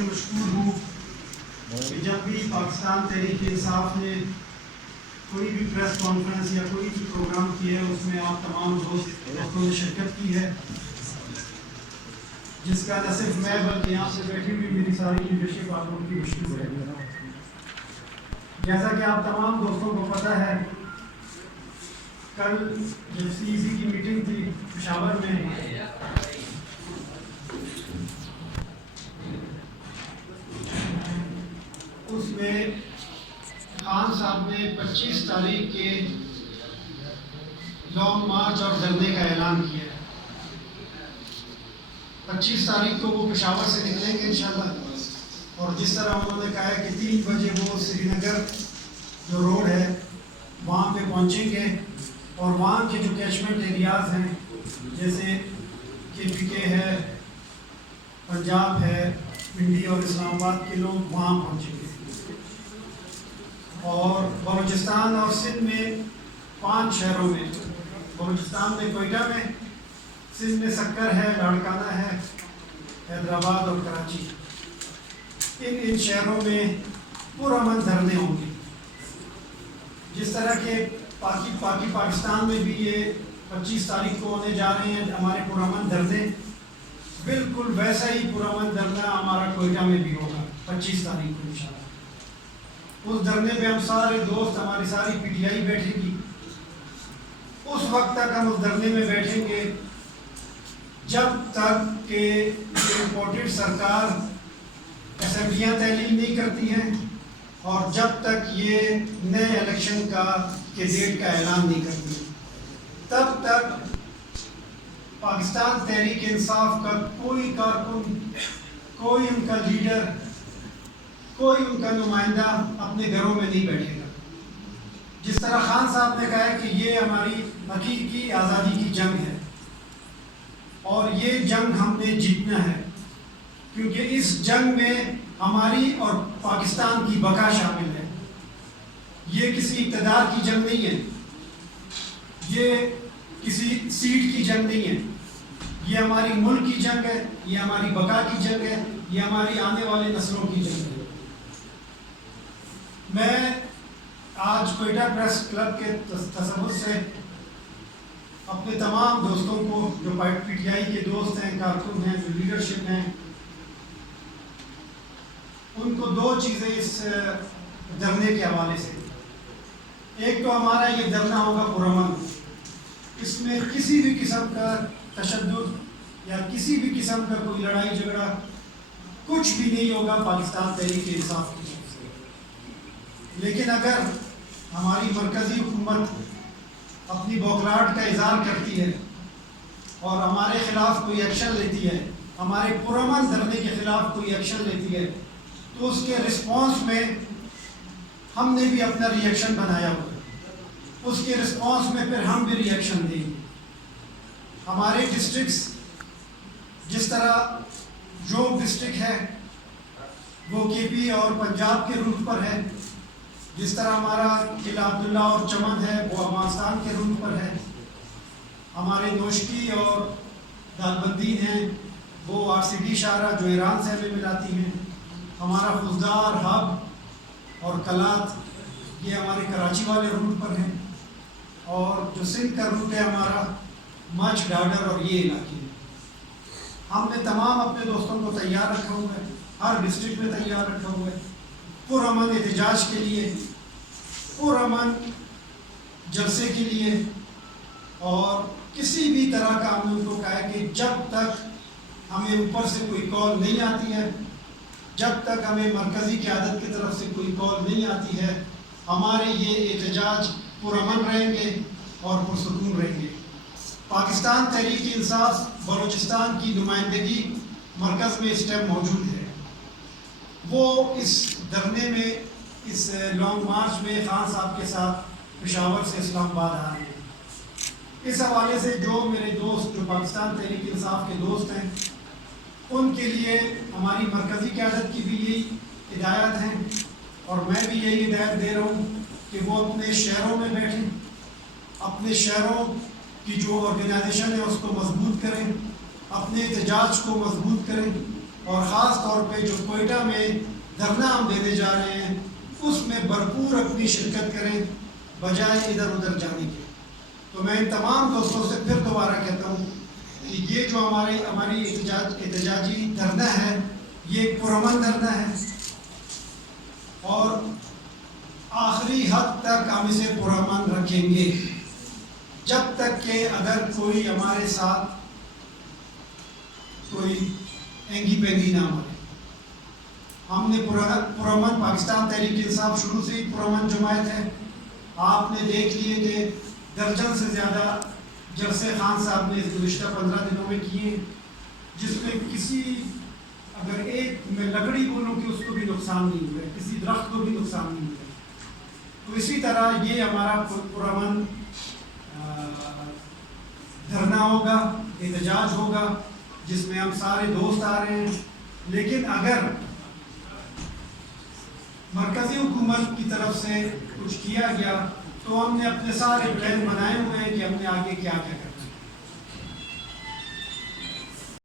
سے مشکور ہوں کہ جب بھی پاکستان تحریک انصاف نے کوئی بھی پریس کانفرنس یا کوئی بھی پروگرام کیا ہے اس میں آپ تمام دوستوں نے شرکت کی ہے، جس کا نہ صرف میں بلکہ یہاں سے بیٹھی ہوئی میری ساری لیڈرشپ آپ لوگوں کی مشکور ہے۔ جیسا کہ آپ تمام دوستوں کو پتہ ہے، کل جب سی ای سی کی میٹنگ تھی پشاور میں، اس میں خان صاحب نے 25 تاریخ کے لانگ مارچ اور دھرنے کا اعلان کیا ہے۔ 25 تاریخ کو وہ پشاور سے نکلیں گے انشاءاللہ، اور جس طرح انہوں نے کہا ہے کہ 3 بجے وہ سری نگر جو روڈ ہے وہاں پہ پہنچیں گے، اور وہاں کے جو کیچمنٹ ایریاز ہیں جیسے KPK ہے، پنجاب ہے، پنڈی اور اسلام آباد کے لوگ وہاں پہنچیں گے، اور بلوچستان اور سندھ میں 5 شہروں میں، بلوچستان میں کوئٹہ میں، سندھ میں سکر ہے، لاڑکانہ ہے، حیدرآباد اور کراچی، ان شہروں میں پرامن دھرنے ہوں گے۔ جس طرح کے پاکستان میں بھی یہ 25 تاریخ کو ہونے جا رہے ہیں ہمارے پرامن دھرنے، بالکل ویسا ہی پرامن دھرنا ہمارا کوئٹہ میں بھی ہوگا 25 تاریخ کو انشاءاللہ۔ اس دھرنے پہ ہم سارے دوست، ہماری ساری PTI بیٹھے گی، اس وقت تک ہم اس دھرنے میں بیٹھیں گے جب تک کہ یہ امپورٹڈ سرکار اسمبلیاں تعلیم نہیں کرتی ہیں، اور جب تک یہ نئے الیکشن کے ڈیٹ کا اعلان نہیں کرتی، تب تک پاکستان تحریک انصاف کا کوئی کارکن، کوئی ان کا لیڈر، کوئی ان کا نمائندہ اپنے گھروں میں نہیں بیٹھے گا۔ جس طرح خان صاحب نے کہا ہے کہ یہ ہماری حقیقی آزادی کی جنگ ہے، اور یہ جنگ ہم نے جیتنا ہے، کیونکہ اس جنگ میں ہماری اور پاکستان کی بقا شامل ہے۔ یہ کسی اقتدار کی جنگ نہیں ہے، یہ کسی سیٹ کی جنگ نہیں ہے، یہ ہماری ملک کی جنگ ہے، یہ ہماری بقا کی جنگ ہے، یہ ہماری آنے والے نسلوں کی جنگ ہے۔ میں آج کوئٹہ پریس کلب کے تصور سے اپنے تمام دوستوں کو جو PTI کے دوست ہیں، کارکن ہیں، جو لیڈرشپ ہیں، ان کو 2 چیزیں اس دھرنے کے حوالے سے۔ ایک تو ہمارا یہ دھرنا ہوگا پرامن، اس میں کسی بھی قسم کا تشدد یا کسی بھی قسم کا کوئی لڑائی جھگڑا کچھ بھی نہیں ہوگا پاکستان تحریک انصاف کی طرف سے۔ لیکن اگر ہماری مرکزی حکومت اپنی بوکھلاہٹ کا اظہار کرتی ہے اور ہمارے خلاف کوئی ایکشن لیتی ہے، ہمارے پرامن دھرنے کے خلاف کوئی ایکشن لیتی ہے، تو اس کے رسپانس میں ہم نے بھی اپنا ری ایکشن بنایا ہوا ہے، اس کے رسپانس میں پھر ہم بھی ری ایکشن دیں گے۔ ہمارے ڈسٹرکٹس، جس طرح جوگ ڈسٹرکٹ ہے وہ KP اور پنجاب کے روٹ پر ہے، جس طرح ہمارا قلعہ عبداللہ اور چمن ہے وہ افغانستان کے روٹ پر ہے، ہمارے نوشکی اور دالبندی ہیں وہ RCD شاہراہ جو ایران سے ہمیں ملاتی ہیں، ہمارا خزدار، حب اور کلات یہ ہمارے کراچی والے روٹ پر ہیں، اور جو سندھ کا روٹ ہے ہمارا مچھ، ڈاڈر اور یہ علاقے ہیں۔ ہم نے تمام اپنے دوستوں کو تیار رکھا ہوا ہے، ہر ڈسٹرکٹ میں تیار رکھا ہوا ہے پرامن احتجاج کے لیے، پرامن جلسے کے لیے، اور کسی بھی طرح کا ہم نے ان کو کہا ہے کہ جب تک ہمیں اوپر سے کوئی کال نہیں آتی ہے، جب تک ہمیں مرکزی قیادت کی طرف سے کوئی کال نہیں آتی ہے، ہمارے یہ احتجاج پرامن رہیں گے اور پرسکون رہیں گے۔ پاکستان تحریک انصاف بلوچستان کی نمائندگی مرکز میں اس ٹائم موجود ہے، وہ اس دھرنے میں، اس لانگ مارچ میں خان صاحب کے ساتھ پشاور سے اسلام آباد آ رہے ہیں۔ اس حوالے سے جو میرے دوست جو پاکستان تحریک انصاف کے دوست ہیں، ان کے لیے ہماری مرکزی قیادت کی بھی یہی ہدایات ہیں، اور میں بھی یہی ہدایت دے رہا ہوں کہ وہ اپنے شہروں میں بیٹھیں، اپنے شہروں کی جو آرگنائزیشن ہے اس کو مضبوط کریں، اپنے احتجاج کو مضبوط کریں، اور خاص طور پہ جو کوئٹہ میں دھرنا ہم دینے جا رہے ہیں اس میں بھرپور اپنی شرکت کریں بجائے ادھر ادھر جانے کے. تو میں ان تمام دوستوں سے پھر دوبارہ کہتا ہوں کہ یہ جو ہماری احتجاجی دھرنا ہے یہ ایک پرامن دھرنا ہے اور آخری حد تک ہم اسے پرامن رکھیں گے جب تک کہ اگر کوئی ہمارے ساتھ کوئی اینگی پینگی نہ ہو. ہم نے پرامن پاکستان تحریک انصاف شروع سے ہی پرامن جماعت ہے. آپ نے دیکھ لیے کہ درجن سے زیادہ جلسے خان صاحب نے گزشتہ 15 دنوں میں کیے جس میں کسی اگر ایک میں لکڑی بولوں کہ اس کو بھی نقصان نہیں ہوا ہے, کسی درخت کو بھی نقصان نہیں ہوا ہے. تو اسی طرح یہ ہمارا پرامن دھرنا ہوگا, احتجاج ہوگا جس میں ہم سارے دوست آ رہے ہیں. لیکن اگر مرکزی حکومت کی طرف سے کچھ کیا گیا تو ہم نے اپنے سارے پلان بنائے ہوئے ہیں کہ ہم نے آگے کیا کیا کرنا ہے.